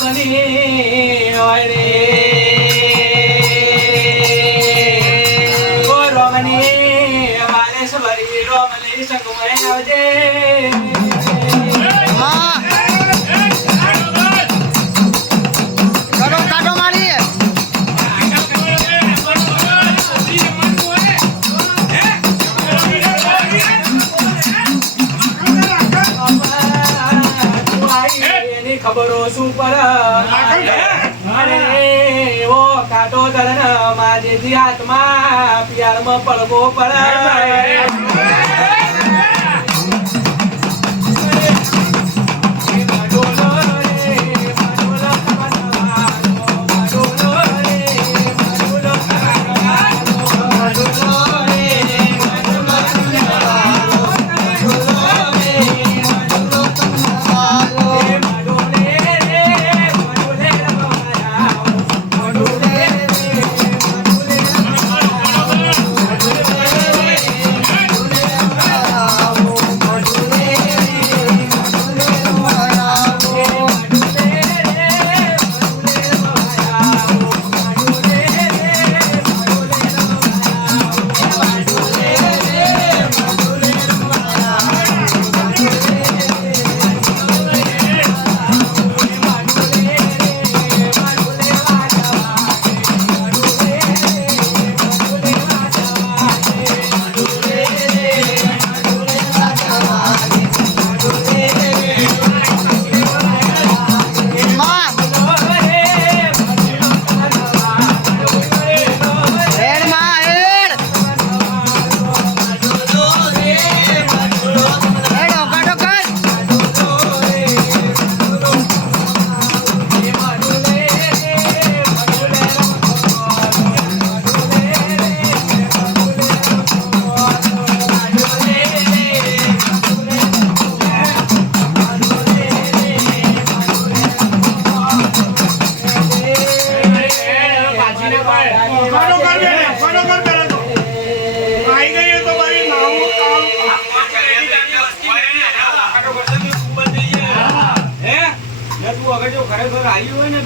લાગણી હોય રે ઓ રોમણી માલે સવારી આવજે. ખબરો શું પડે અરે એવો કાટો ધરણ માજે હાથમાં પિયારમાં પડવો પડે ફોટો કર તો. આવી ગઈ તો ભાઈ નાવું કામ. હે. તું હવે જો ખરેખર આવ્યું હોય ને